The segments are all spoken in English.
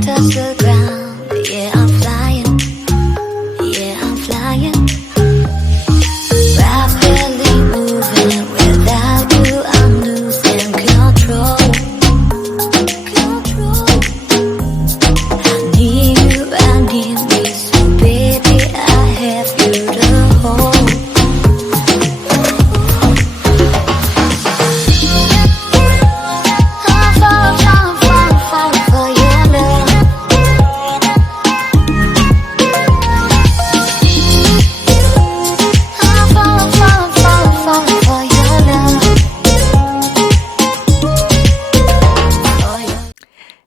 touch the ground. Yeah, I'm flying. Yeah, I'm flying. Rapidly moving. Without you, I'm losing control. I need me. So baby, I have you to hold.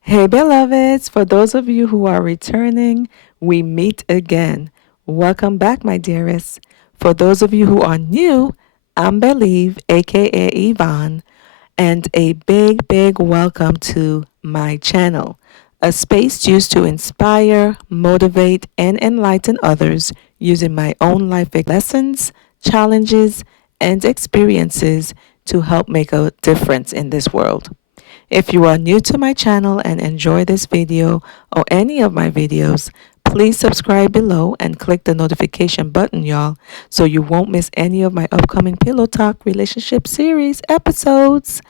Hey, Belleoveds, for those of you who are returning, we meet again. Welcome back, my dearest. For those of you who are new, I'm Belleoveds, aka Yvonne, and a big welcome to my channel, a space used to inspire, motivate, and enlighten others using my own life lessons, challenges, and experiences to help make a difference in this world. If you are new to my channel and enjoy this video or any of my videos, please subscribe below and click the notification button, y'all, so you won't miss any of my upcoming Pillow Talk relationship series episodes.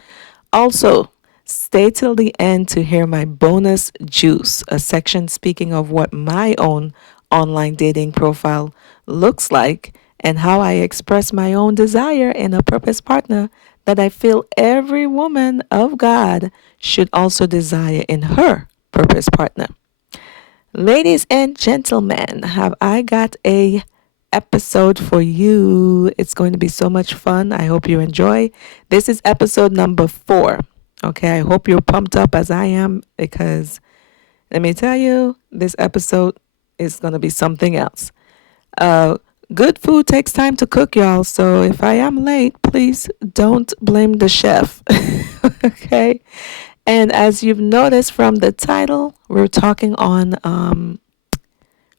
Also, stay till the end to hear my bonus juice, a section speaking of what my own online dating profile looks like and how I express my own desire in a purpose partner that I feel every woman of God should also desire in her purpose partner. Ladies and gentlemen, have I got a episode for you. It's going to be so much fun. I hope you enjoy. This is episode number 4. Okay, I hope you're pumped up as I am, because let me tell you, this episode is going to be something else. Good food takes time to cook, y'all. So if I am late, please don't blame the chef. Okay. And as you've noticed from the title, we're talking on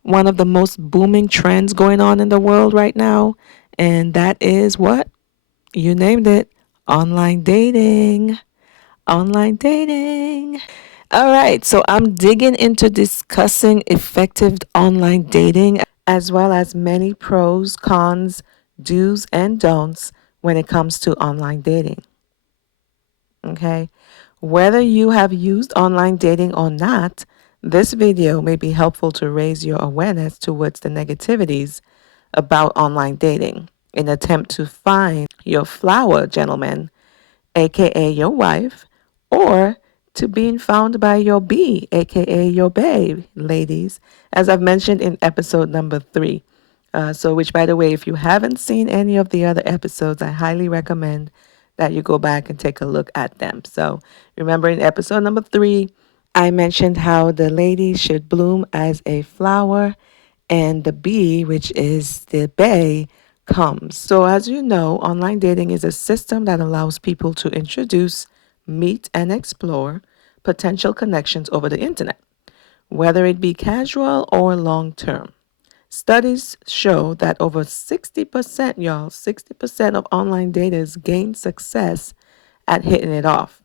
one of the most booming trends going on in the world right now. And that is what? You named it. Online dating. Online dating. All right. So I'm digging into discussing effective online dating, as well as many pros, cons, do's, and don'ts when it comes to online dating. Okay. Whether you have used online dating or not, this video may be helpful to raise your awareness towards the negativities about online dating in an attempt to find your flower gentleman, aka your wife, or to being found by your bee, aka your babe, ladies, as I've mentioned in episode number 3. Which, by the way, if you haven't seen any of the other episodes, I highly recommend that you go back and take a look at them. So remember, in episode number 3, I mentioned how the lady should bloom as a flower and the bee, which is the bae, comes. So as you know, online dating is a system that allows people to introduce, meet, and explore potential connections over the internet, whether it be casual or long term. Studies show that over 60%, y'all, 60% of online daters gain success at hitting it off.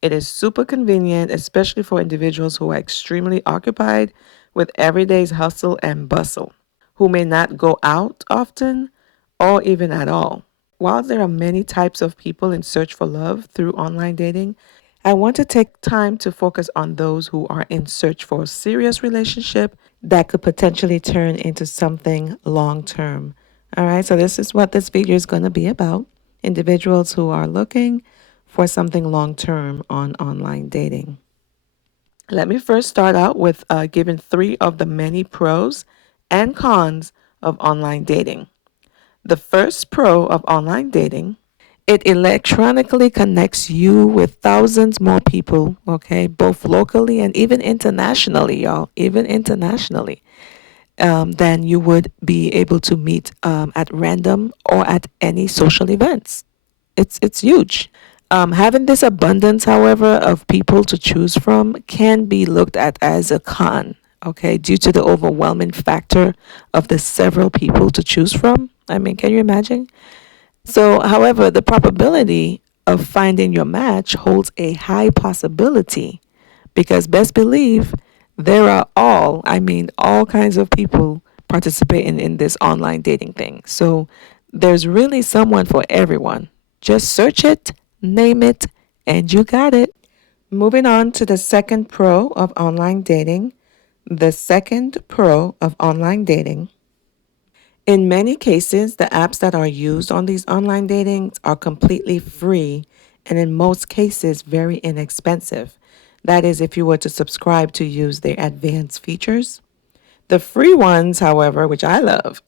It is super convenient, especially for individuals who are extremely occupied with everyday's hustle and bustle, who may not go out often or even at all. While there are many types of people in search for love through online dating, I want to take time to focus on those who are in search for a serious relationship that could potentially turn into something long term. All right, so this is what this video is going to be about. Individuals who are looking for something long term on online dating. Let me first start out with giving 3 of the many pros and cons of online dating. The first pro of online dating: it electronically connects you with thousands more people, okay, both locally and even internationally, y'all, even internationally, than you would be able to meet at random or at any social events. It's huge. Having this abundance, however, of people to choose from can be looked at as a con, okay, due to the overwhelming factor of the several people to choose from. I mean, can you imagine? So, however, the probability of finding your match holds a high possibility, because best believe There are all kinds of people participating in this online dating thing. So there's really someone for everyone. Just search it, name it, and you got it. Moving on to the second pro of online dating. The second pro of online dating. In many cases, the apps that are used on these online datings are completely free and in most cases very inexpensive. That is, if you were to subscribe to use their advanced features. The free ones, however, which I love,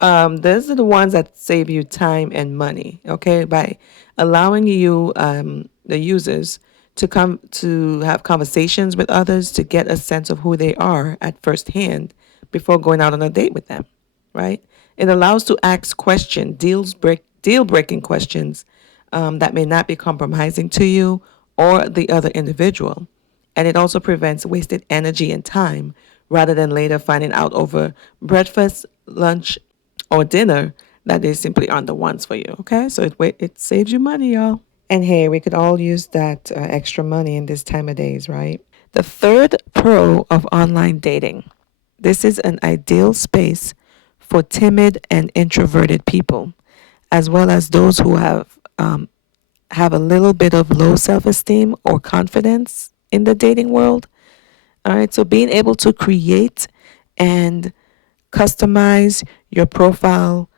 those are the ones that save you time and money, okay, by allowing you, the users, to come to have conversations with others to get a sense of who they are at first hand before going out on a date with them, right? It allows to ask questions, deal breaking questions that may not be compromising to you or the other individual. And it also prevents wasted energy and time rather than later finding out over breakfast, lunch, or dinner that they simply aren't the ones for you. Okay, so it saves you money, y'all. And hey, we could all use that extra money in this time of days, right? The third pro of online dating. This is an ideal space for timid and introverted people, as well as those who have a little bit of low self-esteem or confidence in the dating world. All right, so being able to create and customize your profile,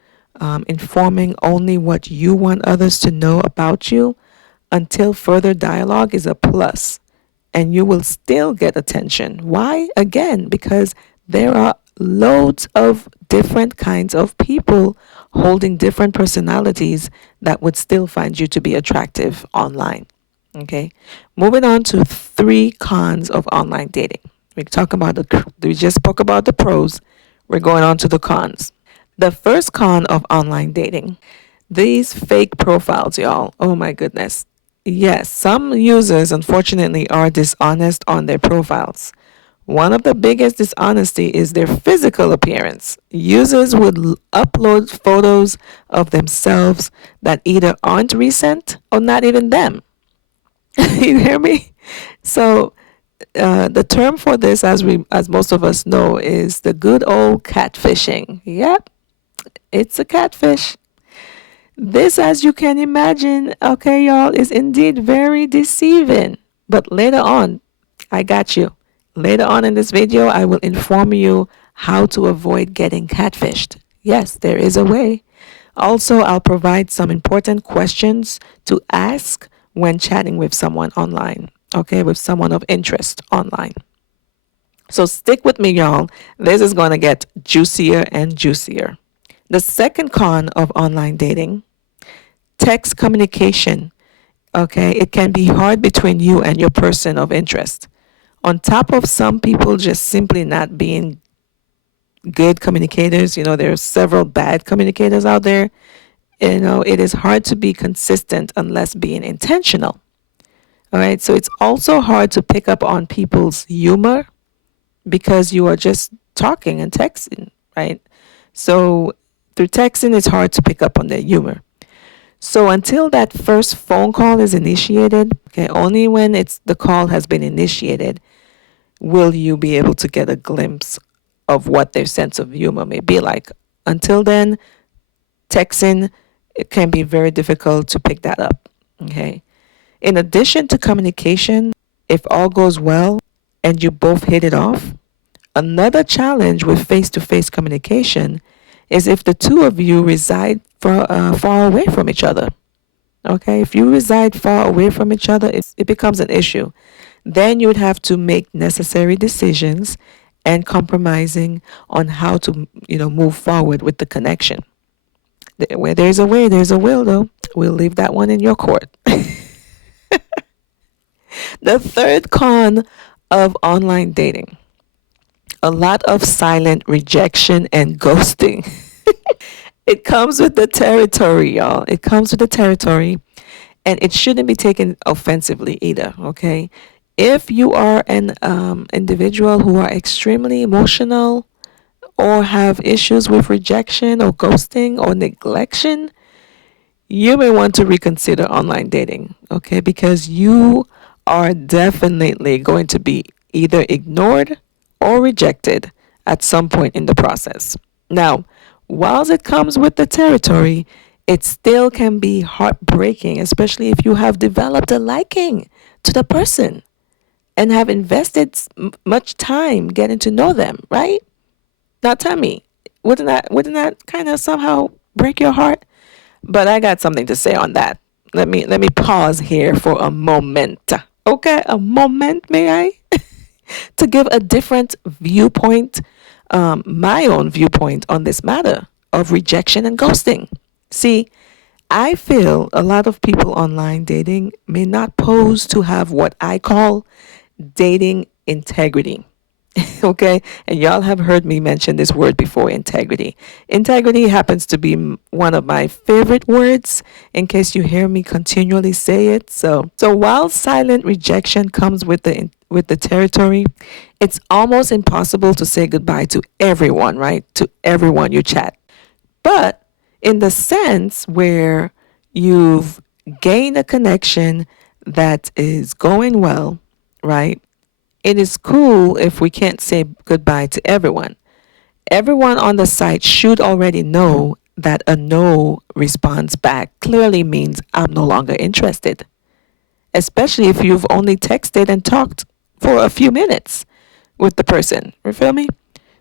informing only what you want others to know about you until further dialogue is a plus, and you will still get attention. Why? Again, because there are loads of different kinds of people holding different personalities that would still find you to be attractive online. Okay, moving on to three cons of online dating. We just spoke about the pros. We're going on to the cons. The first con of online dating, these fake profiles, y'all. Oh my goodness. Yes, some users unfortunately are dishonest on their profiles. One of the biggest dishonesty is their physical appearance. Users would upload photos of themselves that either aren't recent or not even them. You hear me? So the term for this, as most of us know, is the good old catfishing. Yep, it's a catfish. This, as you can imagine, okay, y'all, is indeed very deceiving. But later on, I got you. Later on in this video, I will inform you how to avoid getting catfished. Yes, there is a way. Also, I'll provide some important questions to ask when chatting with someone online, okay, with someone of interest online. So stick with me, y'all. This is going to get juicier and juicier. The second con of online dating, text communication. Okay, it can be hard between you and your person of interest. On top of some people just simply not being good communicators, there are several bad communicators out there. It is hard to be consistent unless being intentional. All right, so it's also hard to pick up on people's humor because you are just talking and texting, right? So through texting, it's hard to pick up on their humor. So until that first phone call is initiated, okay, only when the call has been initiated will you be able to get a glimpse of what their sense of humor may be like. Until then, texting, it can be very difficult to pick that up. Okay. In addition to communication, if all goes well and you both hit it off, another challenge with face-to-face communication is if the two of you reside far away from each other. Okay, if you reside far away from each other, it becomes an issue. Then you would have to make necessary decisions and compromising on how to, move forward with the connection. Where there's a way, there's a will, though. We'll leave that one in your court. The third con of online dating, a lot of silent rejection and ghosting. It comes with the territory, y'all. It comes with the territory, and it shouldn't be taken offensively either, okay? If you are an individual who are extremely emotional or have issues with rejection or ghosting or neglection, you may want to reconsider online dating, okay? Because you are definitely going to be either ignored or rejected at some point in the process. Now, whilst it comes with the territory, it still can be heartbreaking, especially if you have developed a liking to the person and have invested much time getting to know them, right? Now tell me, wouldn't that kind of somehow break your heart? But I got something to say on that. Let me pause here for a moment. Okay, a moment, may I? To give a different viewpoint, my own viewpoint on this matter of rejection and ghosting. See, I feel a lot of people online dating may not pose to have what I call dating integrity. Okay, and y'all have heard me mention this word before, integrity. Integrity happens to be one of my favorite words in case you hear me continually say it. So while silent rejection comes with the territory, it's almost impossible to say goodbye to everyone, right? To everyone you chat. But in the sense where you've gained a connection that is going well, right? It is cool if we can't say goodbye to everyone. Everyone on the site should already know that a no response back clearly means I'm no longer interested, especially if you've only texted and talked for a few minutes with the person. You feel me?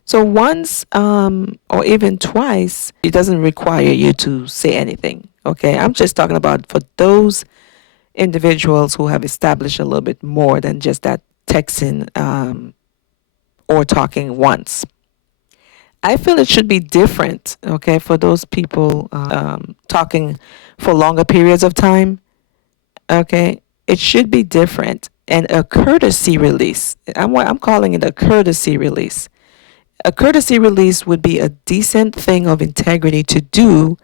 So once or even twice, it doesn't require you to say anything. Okay, I'm just talking about for those individuals who have established a little bit more than just that texting or talking once. I feel it should be different, okay, for those people talking for longer periods of time, okay? It should be different and a courtesy release. I'm calling it a courtesy release. A courtesy release would be a decent thing of integrity to do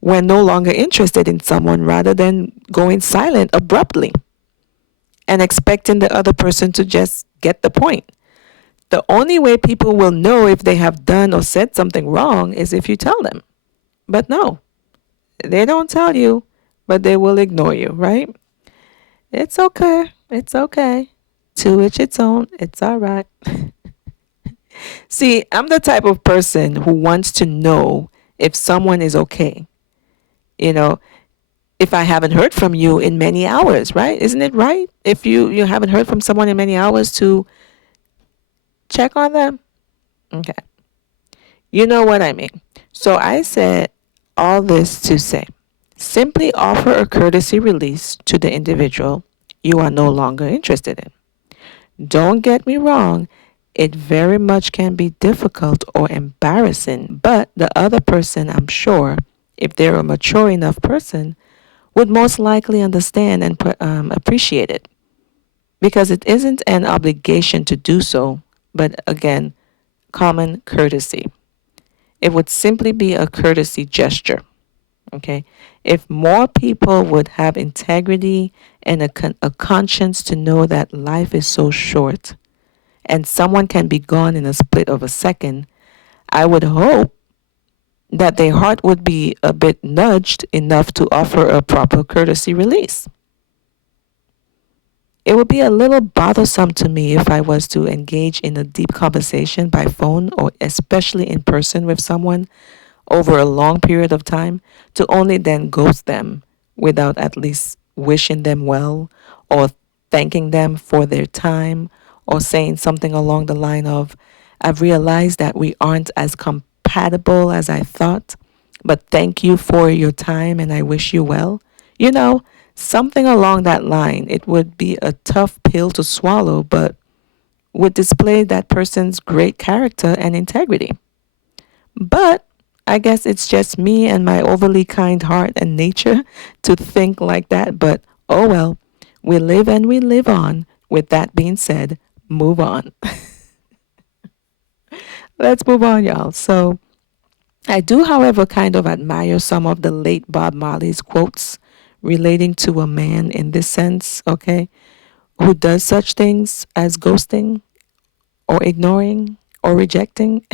when no longer interested in someone rather than going silent abruptly and expecting the other person to just get the point. The only way people will know if they have done or said something wrong is if you tell them. But no, they don't tell you, but they will ignore you, right? It's okay. It's okay. To each its own. It's all right. See, I'm the type of person who wants to know if someone is okay. You know, if I haven't heard from you in many hours, right? Isn't it right? If you haven't heard from someone in many hours to check on them? Okay. You know what I mean. So I said all this to say simply offer a courtesy release to the individual you are no longer interested in. Don't get me wrong, it very much can be difficult or embarrassing, but the other person, I'm sure, if they're a mature enough person, would most likely understand and appreciate it because it isn't an obligation to do so, but again, common courtesy. It would simply be a courtesy gesture. Okay. If more people would have integrity and a conscience to know that life is so short and someone can be gone in a split of a second, I would hope that their heart would be a bit nudged enough to offer a proper courtesy release. It would be a little bothersome to me if I was to engage in a deep conversation by phone or especially in person with someone over a long period of time to only then ghost them without at least wishing them well or thanking them for their time or saying something along the line of, I've realized that we aren't as compatible as I thought, but thank you for your time and I wish you well. You know, something along that line. It would be a tough pill to swallow, but would display that person's great character and integrity. But I guess it's just me and my overly kind heart and nature to think like that. But oh well, we live and we live on. With that being said, move on. Let's move on, y'all. So I do, however, kind of admire some of the late Bob Marley's quotes relating to a man in this sense, okay, who does such things as ghosting or ignoring or rejecting.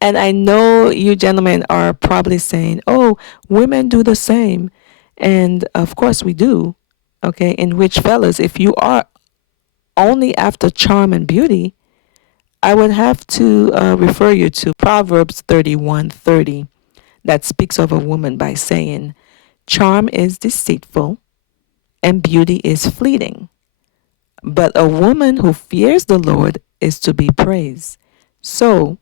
And I know you gentlemen are probably saying, oh, women do the same. And of course we do. Okay. In which, fellas, if you are only after charm and beauty, I would have to refer you to Proverbs 31:30 that speaks of a woman by saying, charm is deceitful and beauty is fleeting, but a woman who fears the Lord is to be praised. So,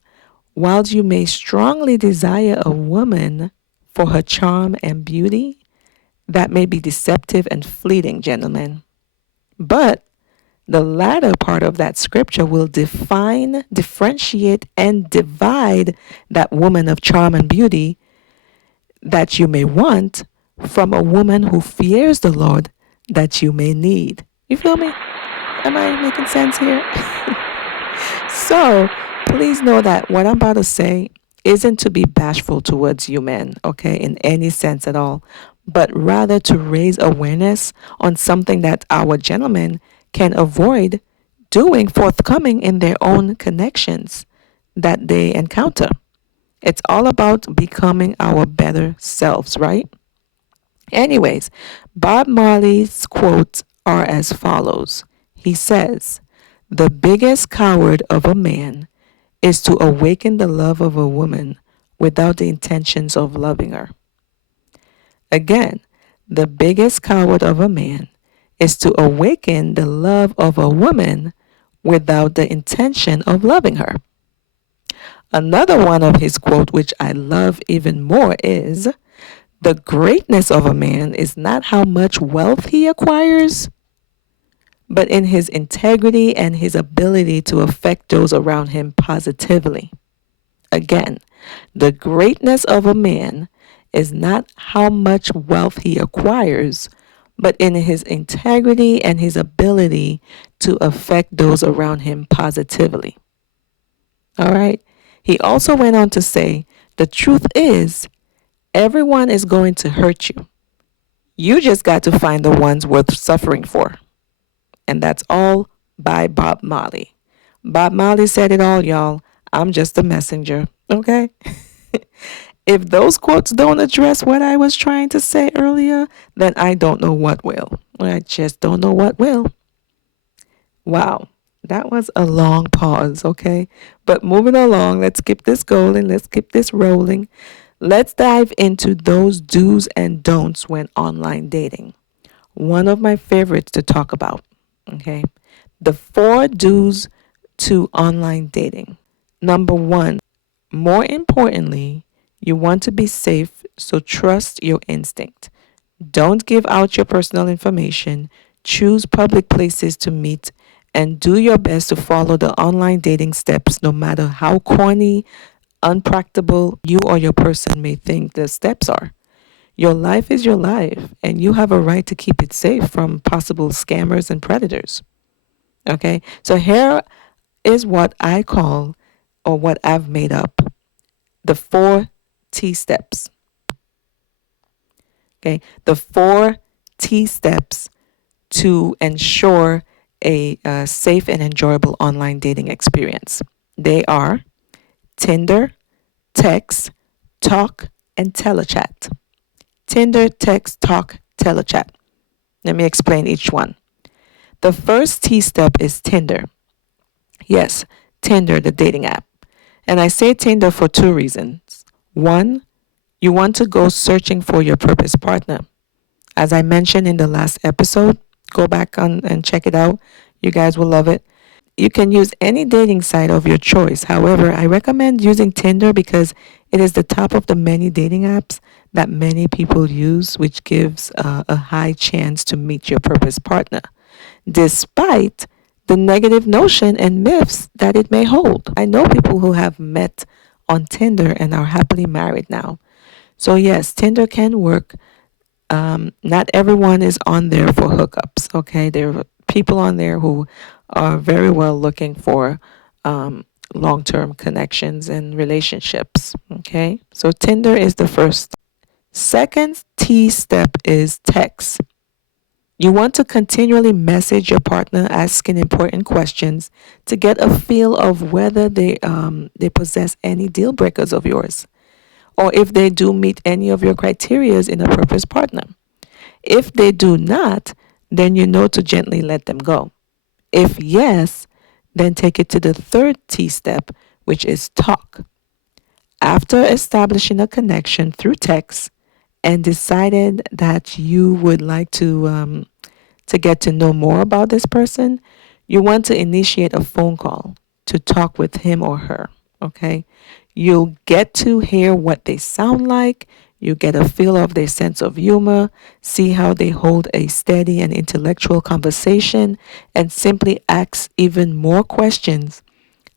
whilst you may strongly desire a woman for her charm and beauty, that may be deceptive and fleeting, gentlemen. But the latter part of that scripture will define, differentiate, and divide that woman of charm and beauty that you may want from a woman who fears the Lord that you may need. You feel me? Am I making sense here? So please know that what I'm about to say isn't to be bashful towards you men, okay, in any sense at all, but rather to raise awareness on something that our gentlemen can avoid doing forthcoming in their own connections that they encounter. It's all about becoming our better selves, right? Anyways, Bob Marley's quotes are as follows. He says, the biggest coward of a man is to awaken the love of a woman without the intentions of loving her. Again, the biggest coward of a man is to awaken the love of a woman without the intention of loving her. Another one of his quote, which I love even more, is the greatness of a man is not how much wealth he acquires, but in his integrity and his ability to affect those around him positively. Again, the greatness of a man is not how much wealth he acquires, but in his integrity and his ability to affect those around him positively. All right? He also went on to say, the truth is, everyone is going to hurt you. You just got to find the ones worth suffering for. And that's all by Bob Marley. Bob Marley said it all, y'all. I'm just a messenger, okay? If those quotes don't address what I was trying to say earlier, then I don't know what will. I just don't know what will. Wow, that was a long pause, okay? But moving along, let's keep this going, let's keep this rolling. Let's dive into those do's and don'ts when online dating. One of my favorites to talk about, okay? The 4 do's to online dating. Number 1, more importantly, you want to be safe, so trust your instinct. Don't give out your personal information. Choose public places to meet and do your best to follow the online dating steps, no matter how corny, unpractical you or your person may think the steps are. Your life is your life, and you have a right to keep it safe from possible scammers and predators. Okay, so here is what I call, or what I've made up, the 4 T steps. Okay, the 4 T steps to ensure a safe and enjoyable online dating experience. They are Tinder, text, talk, and telechat. Tinder, text, talk, telechat. Let me explain each one. The first T step is Tinder. Yes, Tinder, the dating app. And I say Tinder for 2 reasons. One, you want to go searching for your purpose partner. As I mentioned in the last episode, go back on and check it out. You guys will love it. You can use any dating site of your choice. However, I recommend using Tinder because it is the top of the many dating apps that many people use, which gives a high chance to meet your purpose partner, despite the negative notion and myths that it may hold. I know people who have met on Tinder and are happily married now. So yes, Tinder can work. Not everyone is on there for hookups, okay? There are people on there who are very well looking for long-term connections and relationships, okay? So Tinder is the first. Second T step is text. You want to continually message your partner, asking important questions to get a feel of whether they possess any deal breakers of yours, or if they do meet any of your criterias in a purpose partner. If they do not, then you know to gently let them go. If yes, then take it to the third T step, which is talk. After establishing a connection through text and decided that you would like to get to know more about this person, you want to initiate a phone call to talk with him or her. Okay. You'll get to hear what they sound like. You get a feel of their sense of humor, see how they hold a steady and intellectual conversation, and simply ask even more questions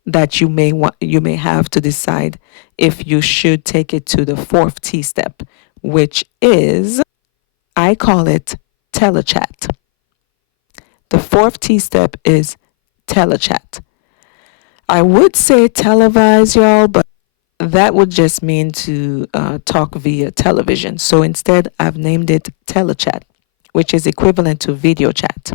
that you may have to decide if you should take it to the fourth T step, which is, I call it telechat. The fourth T step is telechat. I would say televise, y'all, but that would just mean to talk via television. So instead, I've named it telechat, which is equivalent to video chat.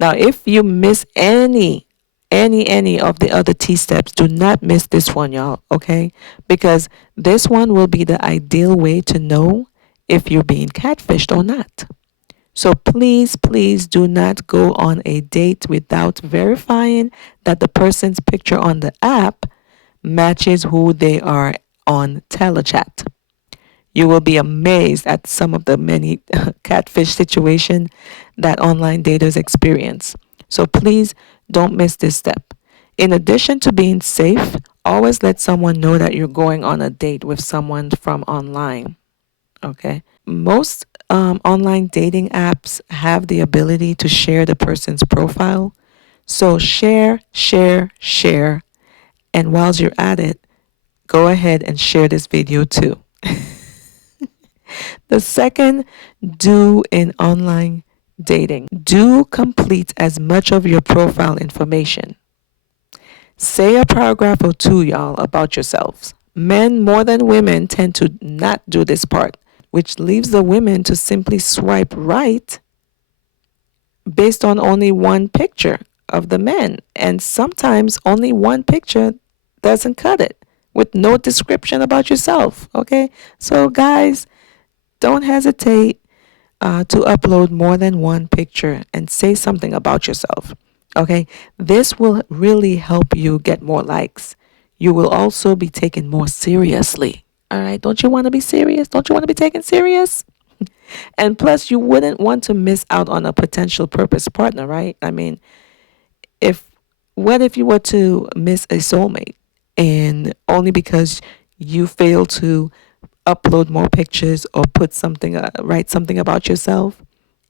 Now, if you miss any of the other T steps, do not miss this one, y'all, okay? Because this one will be the ideal way to know if you're being catfished or not. So please do not go on a date without verifying that the person's picture on the app matches who they are on telechat. You will be amazed at some of the many catfish situations that online daters experience. So please don't miss this step. In addition to being safe, always let someone know that you're going on a date with someone from online. Okay. Most online dating apps have the ability to share the person's profile. So share. And whilst you're at it, go ahead and share this video too. The second do in online dating, do complete as much of your profile information. Say a paragraph or two, y'all, about yourselves. Men more than women tend to not do this part, which leaves the women to simply swipe right based on only one picture of the men. And sometimes only one picture doesn't cut it with no description about yourself. Okay. So, guys, don't hesitate to upload more than one picture and say something about yourself. Okay. This will really help you get more likes. You will also be taken more seriously. All right. Don't you want to be serious? Don't you want to be taken serious? And plus, you wouldn't want to miss out on a potential purpose partner, right? I mean, if what if you were to miss a soulmate and only because you failed to upload more pictures or write something about yourself,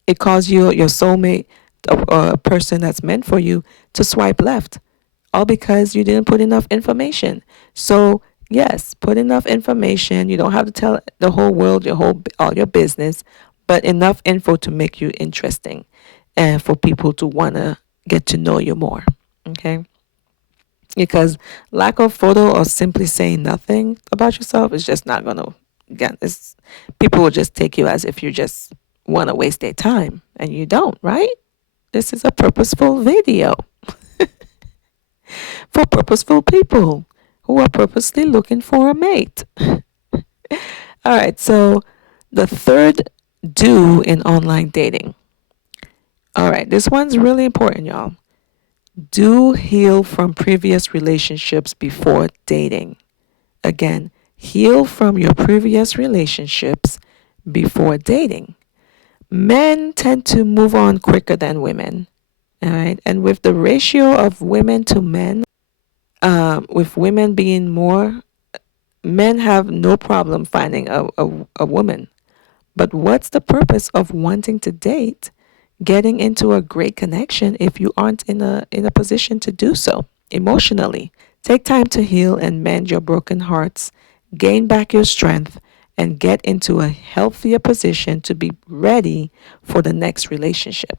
it caused your soulmate, a person that's meant for you, to swipe left, all because you didn't put enough information. So yes, put enough information. You don't have to tell the whole world all your business, but enough info to make you interesting and for people to want to get to know you more. Okay? Because lack of photo or simply saying nothing about yourself is just not going to, again, people will just take you as if you just want to waste their time, and you don't, right? This is a purposeful video for purposeful people who are purposely looking for a mate. All right, so the third do in online dating. All right, this one's really important, y'all. Do heal from previous relationships before dating. Again, heal from your previous relationships before dating. Men tend to move on quicker than women. All right, and with the ratio of women to men, with women being more, men have no problem finding a woman. But what's the purpose of wanting to date, getting into a great connection if you aren't in a position to do so emotionally? Take time to heal and mend your broken hearts, gain back your strength, and get into a healthier position to be ready for the next relationship.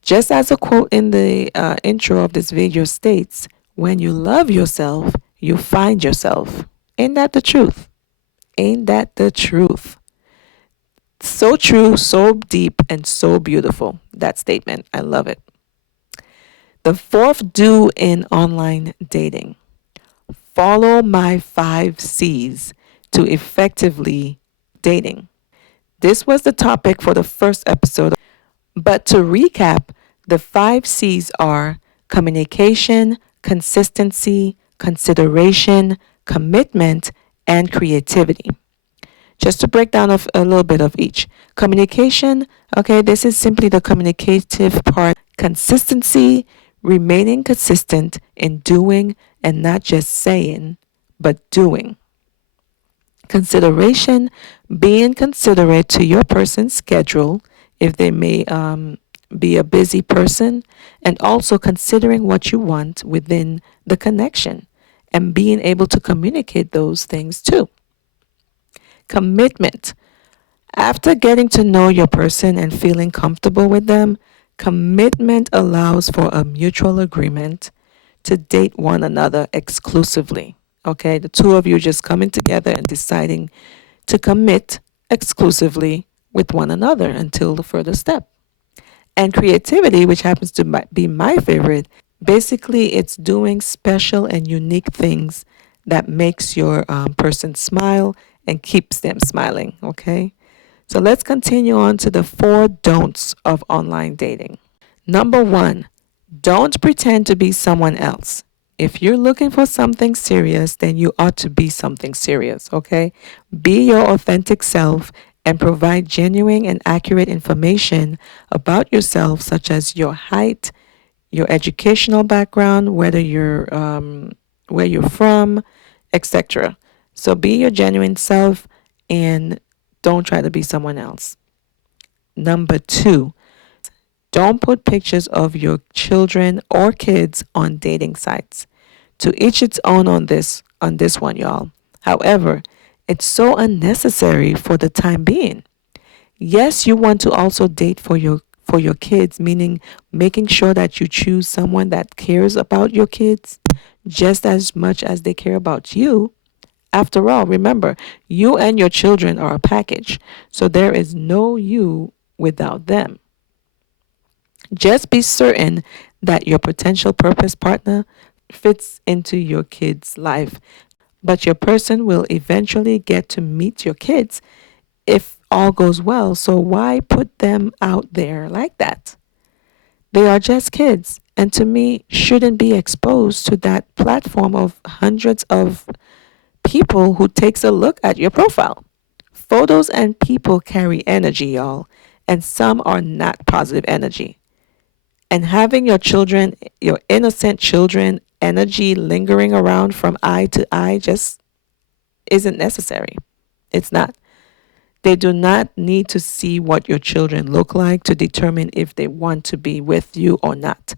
Just as a quote in the intro of this video states, when you love yourself, you find yourself. Ain't that the truth? Ain't that the truth? So true, so deep, and so beautiful. That statement. I love it. The fourth do in online dating. Follow my 5 C's to effectively dating. This was the topic for the first episode. But to recap, The 5 C's are communication, consistency, consideration, commitment, and creativity. Just to break down a little bit of each. Communication, okay, this is simply the communicative part. Consistency, remaining consistent in doing and not just saying, but doing. Consideration, being considerate to your person's schedule if they may be a busy person, and also considering what you want within the connection and being able to communicate those things too. Commitment, after getting to know your person and feeling comfortable with them, commitment allows for a mutual agreement to date one another exclusively. Okay, the two of you just coming together and deciding to commit exclusively with one another until the further step. And creativity, which happens to be my favorite, basically it's doing special and unique things that makes your person smile and keeps them smiling. Okay, so let's continue on to the 4 don'ts of online dating. Number 1, don't pretend to be someone else. If you're looking for something serious, then you ought to be something serious, okay? Be your authentic self and provide genuine and accurate information about yourself, such as your height, your educational background, where you're from, etc. So be your genuine self and don't try to be someone else. Number 2, don't put pictures of your children or kids on dating sites. To each its own on this one, y'all. However, it's so unnecessary for the time being. Yes, you want to also date for your kids, meaning making sure that you choose someone that cares about your kids just as much as they care about you. After all, remember, you and your children are a package, so there is no you without them. Just be certain that your potential purpose partner fits into your kid's life, but your person will eventually get to meet your kids if all goes well. So why put them out there like that? They are just kids, and to me, shouldn't be exposed to that platform of hundreds of people who takes a look at your profile. Photos and people carry energy, y'all, and some are not positive energy. And having your children, your innocent children, energy lingering around from eye to eye just isn't necessary. It's not. They do not need to see what your children look like to determine if they want to be with you or not.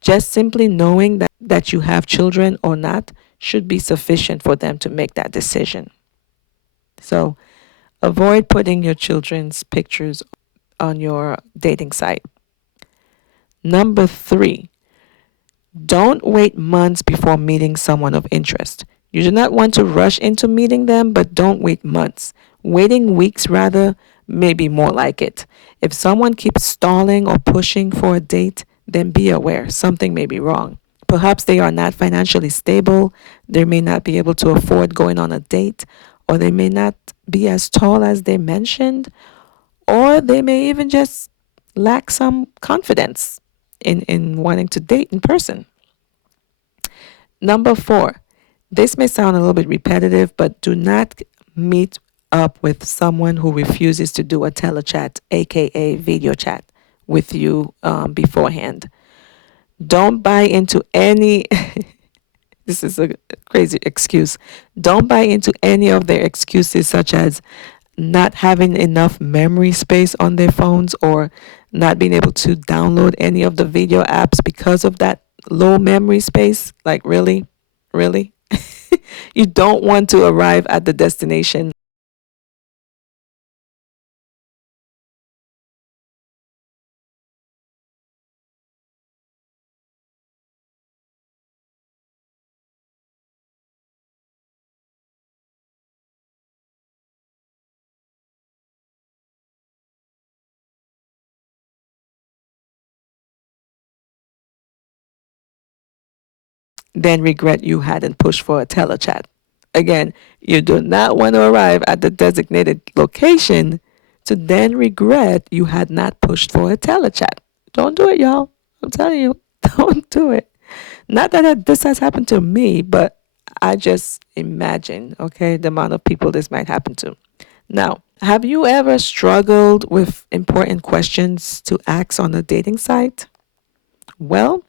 Just simply knowing that you have children or not should be sufficient for them to make that decision. So avoid putting your children's pictures on your dating site. Number 3, don't wait months before meeting someone of interest. You do not want to rush into meeting them, but don't wait months. Waiting weeks, rather, may be more like it. If someone keeps stalling or pushing for a date, then be aware something may be wrong. Perhaps they are not financially stable, they may not be able to afford going on a date, or they may not be as tall as they mentioned, or they may even just lack some confidence in wanting to date in person. Number 4, this may sound a little bit repetitive, but do not meet up with someone who refuses to do a telechat, aka video chat, with you beforehand. Don't buy into any, this is a crazy excuse. Don't buy into any of their excuses, such as not having enough memory space on their phones or not being able to download any of the video apps because of that low memory space. Like, really? Really? You don't want to arrive at the destination then regret you hadn't pushed for a telechat. Again, you do not want to arrive at the designated location to then regret you had not pushed for a telechat. Don't do it, y'all. I'm telling you, don't do it. Not that this has happened to me, but I just imagine, okay, the amount of people this might happen to. Now, have you ever struggled with important questions to ask on a dating site? Well,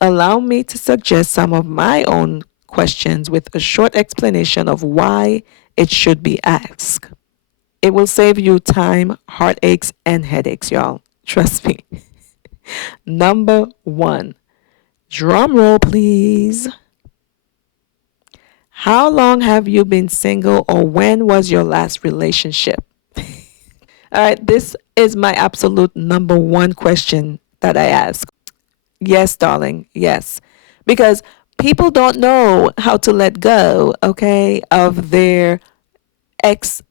allow me to suggest some of my own questions with a short explanation of why it should be asked. It will save you time, heartaches, and headaches, y'all. Trust me. Number one, drum roll, please. How long have you been single, or when was your last relationship? All right, this is my absolute number one question that I ask. Yes, darling, yes. Because people don't know how to let go, okay, of their ex,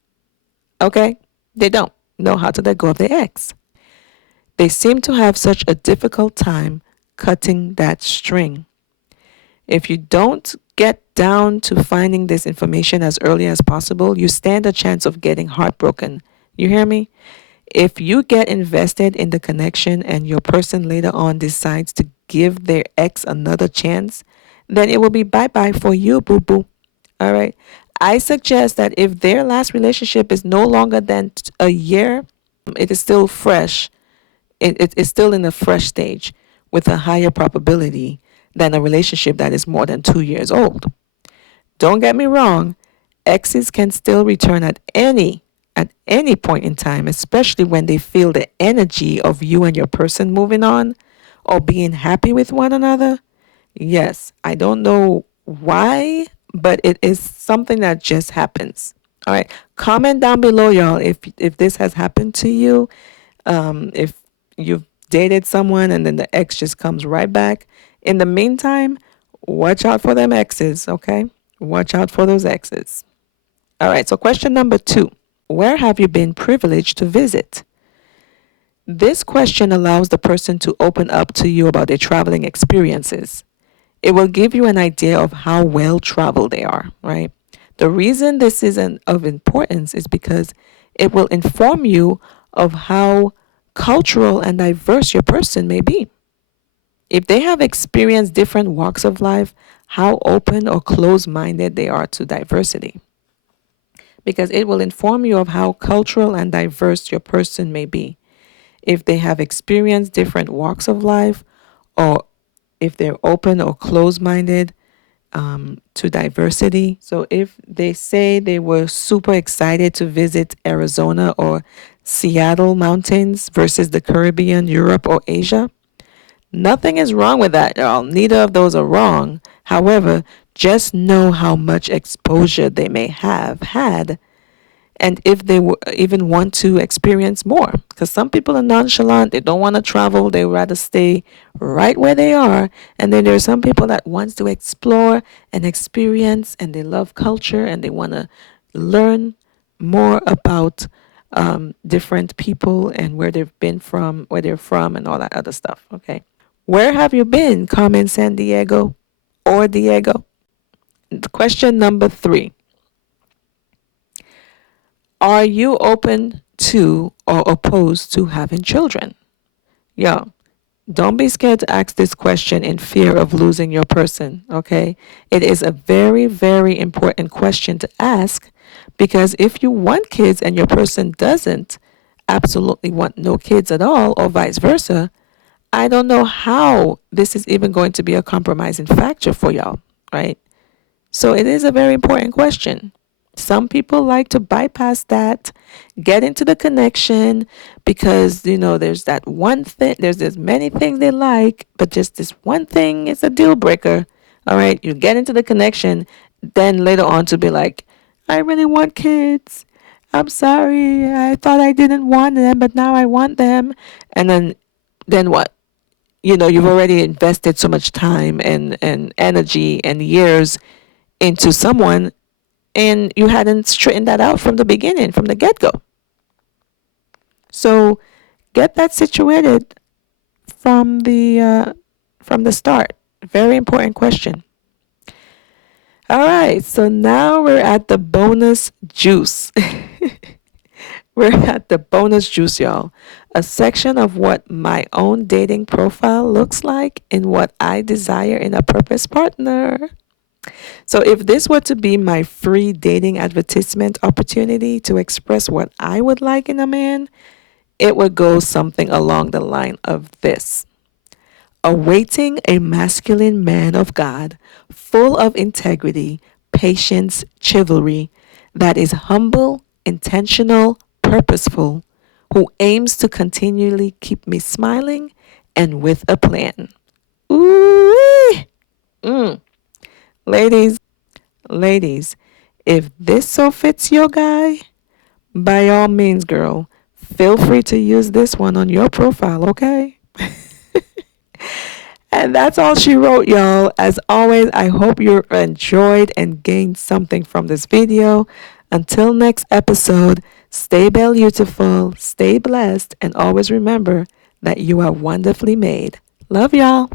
okay? They don't know how to let go of their ex. They seem to have such a difficult time cutting that string. If you don't get down to finding this information as early as possible, you stand a chance of getting heartbroken. You hear me? If you get invested in the connection and your person later on decides to give their ex another chance, then it will be bye bye for you, boo boo. All right. I suggest that if their last relationship is no longer than a year, it is still fresh. It is still in a fresh stage with a higher probability than a relationship that is more than 2 years old. Don't get me wrong, exes can still return at any point in time, especially when they feel the energy of you and your person moving on or being happy with one another. Yes, I don't know why, but it is something that just happens. All right. Comment down below, y'all, if this has happened to you. If you've dated someone and then the ex just comes right back. In the meantime, watch out for them exes, okay? Watch out for those exes. All right, so question number 2. Where have you been privileged to visit? This question allows the person to open up to you about their traveling experiences. It will give you an idea of how well traveled they are, right? The reason this is of importance is because it will inform you of how cultural and diverse your person may be. If they have experienced different walks of life, how open or closed minded they are to diversity. Because it will inform you of how cultural and diverse your person may be. If they have experienced different walks of life, or if they're open or closed minded to diversity. So if they say they were super excited to visit Arizona or Seattle mountains versus the Caribbean, Europe, or Asia, nothing is wrong with that, y'all. Neither of those are wrong. However, just know how much exposure they may have had and if they even want to experience more. Because some people are nonchalant, they don't want to travel, they rather stay right where they are. And then there are some people that wants to explore and experience, and they love culture and they want to learn more about different people and where they've been from, where they're from, and all that other stuff. Okay, where have you been, Carmen San Diego or Diego? Question number 3. Are you open to or opposed to having children? Yo, don't be scared to ask this question in fear of losing your person, okay? It is a very, very important question to ask because if you want kids and your person doesn't absolutely want no kids at all, or vice versa, I don't know how this is even going to be a compromising factor for y'all, right? So it is a very important question. Some people like to bypass that, get into the connection because, there's that one thing, there's many things they like, but just this one thing is a deal breaker. All right. You get into the connection, then later on to be like, I really want kids. I'm sorry. I thought I didn't want them, but now I want them. And then what? You've already invested so much time and energy and years into someone and you hadn't straightened that out from the beginning, from the get-go. So get that situated from the start. Very important question. All right, so now we're at the bonus juice. We're at the bonus juice, y'all. A section of what my own dating profile looks like and what I desire in a purpose partner. So, if this were to be my free dating advertisement opportunity to express what I would like in a man, it would go something along the line of this: awaiting a masculine man of God, full of integrity, patience, chivalry, that is humble, intentional, purposeful, who aims to continually keep me smiling and with a plan. Ooh, ladies, ladies, if this so fits your guy, by all means, girl, feel free to use this one on your profile, okay? And that's all she wrote, y'all. As always, I hope you enjoyed and gained something from this video. Until next episode, stay beautiful, stay blessed, and always remember that you are wonderfully made. Love y'all.